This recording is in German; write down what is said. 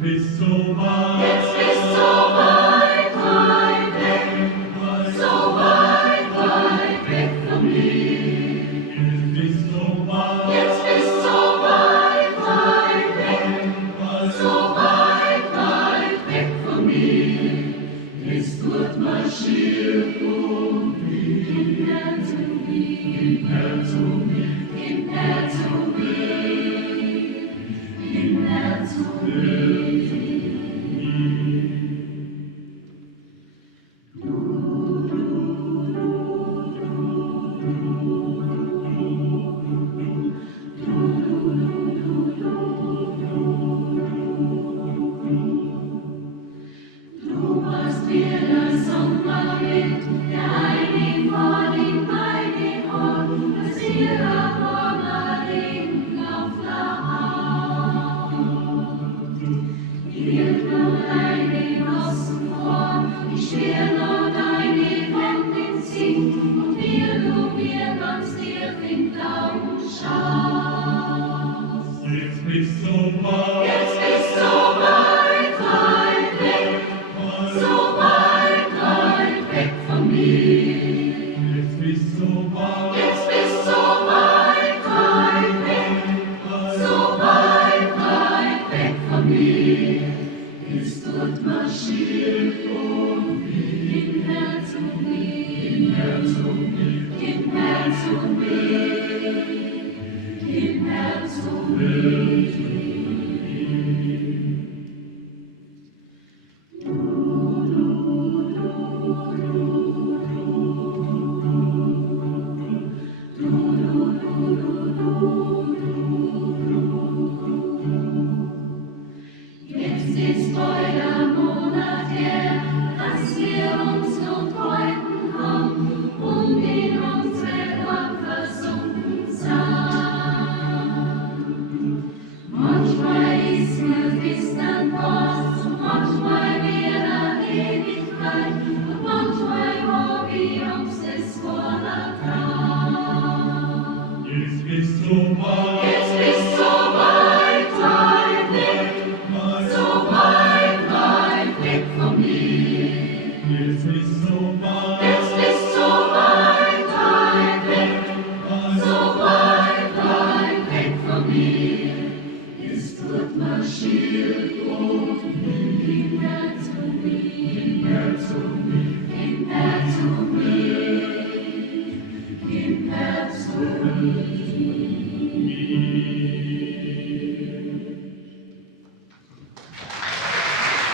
Bist so weit, Jetzt bist so weit, weit weg, so weit, weit weg von mir. jetzt bist so weit, Jetzt bist so weit, weit weg, so weit, weit weg von mir. Es wird marschiert um mich, hinher zu mir, hinher zu mir, hinher zu mir, hinher zu mir. Du warst wie der Sommerwind, der einig vor dem Beine Horn, das ihrer Horner Regen auf der Haut. Hielt nur deine Rossen vor, wie schwer nur deine Wände singt, und wir du mir ganz dir den Glauben schaust. jetzt bist so weit, Jetzt bist so weit, weit weg, so weit, weit weg von mir. jetzt bist so weit, Jetzt bist so weit, weit weg, so weit, weit weg von mir. Es wird marschiert um mich, hinher zu mir, hinher zu mir, hinher zu mir, hinher zu mir. Jetzt ist euer Monat her, dass wir uns nun freuten haben und in unsere Ohren versunken sahen. Manchmal ist mir distant was, manchmal wieder Ewigkeit und manchmal wo wir uns es vor der Traum. jetzt bist so weit.